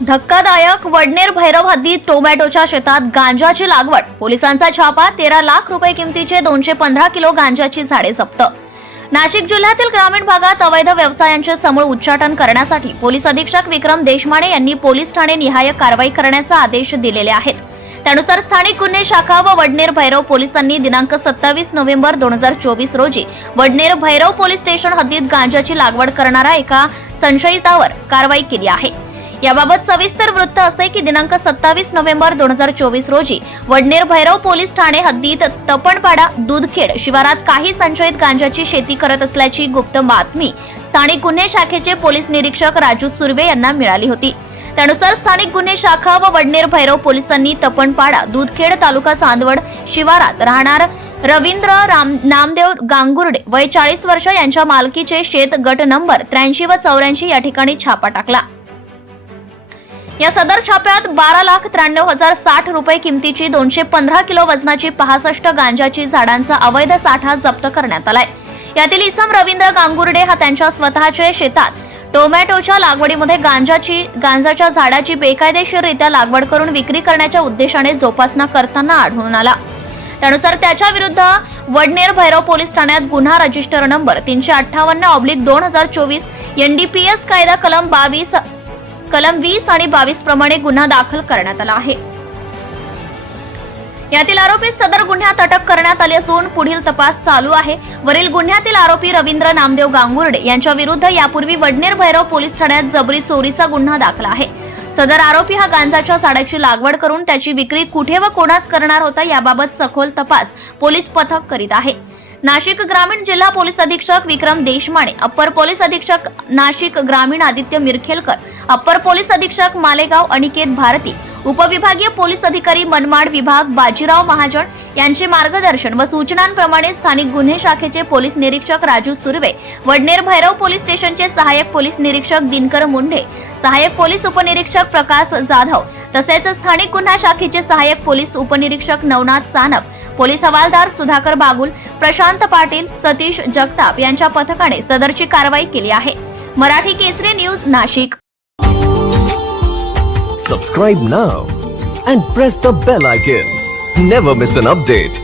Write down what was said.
धक्कादायक वडनेर भैरव हद्दीत टोमॅटोच्या शेतात गांजाची लागवड. पोलिसांचा छापा तेरा लाख रुपये किमतीचे दोनशे पंधरा किलो गांजाची झाडे जप्त. नाशिक जिल्ह्यातील ग्रामीण भागात अवैध व्यवसायांचे समूळ उच्चाटन करण्यासाठी पोलीस अधीक्षक विक्रम देशमाने यांनी पोलीस ठाणे निहाय कारवाई करण्याचा आदेश दिलेले आहेत. त्यानुसार स्थानिक गुन्हे शाखा व वडनेर भैरव पोलिसांनी दिनांक सत्तावीस नोव्हेंबर दोन हजार चोवीस रोजी वडनेर भैरव पोलीस स्टेशन हद्दीत गांजाची लागवड करणारा एका संशयितावर कारवाई केली आहे. याबाबत सविस्तर वृत्त असे की दिनांक सत्तावीस नोव्हेंबर दोन हजार चोवीस रोजी वडनेर भैरव पोलीस ठाणे हद्दीत तपणपाडा दूधखेड शिवारात काही संशयित गांजाची शेती करत असल्याची गुप्त बातमी स्थानिक गुन्हे शाखेचे पोलीस निरीक्षक राजू सुर्वे यांना मिळाली होती. त्यानुसार स्थानिक गुन्हे शाखा व वडनेर भैरव पोलिसांनी तपणपाडा दूधखेड तालुका चांदवड शिवारात राहणार रवींद्र राम नामदेव गांगुर्डे वय चाळीस वर्ष यांच्या मालकीचे शेत गट नंबर त्र्याऐंशी व चौऱ्याऐंशी या ठिकाणी छापा टाकला. या सदर छाप्यात बारा लाख त्र्याण्णव हजार साठ रुपये किमतीची दोनशे पंधरा किलो वजनाची पासष्ट गांजाची झाडांचा अवैध साठा जप्त करण्यात आलाय. यातील इसम रवींद्र गांगुर्डे हा त्यांच्या स्वतःच्या शेतात टोमॅटोच्या लागवडीमध्ये गांजाची गांजाच्या झाडाची बेकायदेशीररित्या लागवड करून विक्री करण्याच्या उद्देशाने जोपासना करताना आढळून आला. त्यानुसार त्याच्या विरुद्ध वडनेर भैरव पोलीस ठाण्यात गुन्हा रजिस्टर नंबर तीनशे अठ्ठावन्न ऑब्लिक दोन हजार चोवीस एनडीपीएस कायदा कलम बावीस कलम वीस आणि बावीस प्रमाणे गुन्हा दाखल करण्यात आला आहे. यातील आरोपी सदर गुन्ह्यात अटक करण्यात आली असून पुढील तपास चालू आहे. वरील गुन्ह्यातील आरोपी रवींद्र नामदेव गांगुर्डे यांच्या विरुद्ध यापूर्वी वडनेर भैरव पोलीस ठाण्यात जबरी चोरीचा गुन्हा दाखल आहे. सदर आरोपी हा गांजाच्या झाडाची लागवड करून त्याची विक्री कुठे व कोणास करणार होता याबाबत सखोल तपास पोलीस पथक करीत आहे. नाशिक ग्रामीण जिल्हा पोलीस अधीक्षक विक्रम देशमाने अप्पर पोलीस अधीक्षक नाशिक ग्रामीण आदित्य मिरखेलकर अप्पर पोलीस अधीक्षक मालेगाव अनिकेत भारती उपविभागीय पोलीस अधिकारी मनमाड विभाग बाजीराव महाजन यांचे मार्गदर्शन व सूचनांप्रमाणे स्थानिक गुन्हे शाखेचे पोलीस निरीक्षक राजू सुर्वे वडनेर भैरव पोलीस स्टेशनचे सहाय्यक पोलीस निरीक्षक दिनकर मुंढे सहाय्यक पोलीस उपनिरीक्षक प्रकाश जाधव तसेच स्थानिक गुन्हा शाखेचे सहाय्यक पोलीस उपनिरीक्षक नवनाथ सानप पोलीस हवालदार सुधाकर बागुल प्रशांत पाटील सतीश जगताप यांच्या पथकाने सदरची कारवाई केली आहे. मराठी केसरी न्यूज नाशिक. सबस्क्राईब ना and press the bell icon never miss an update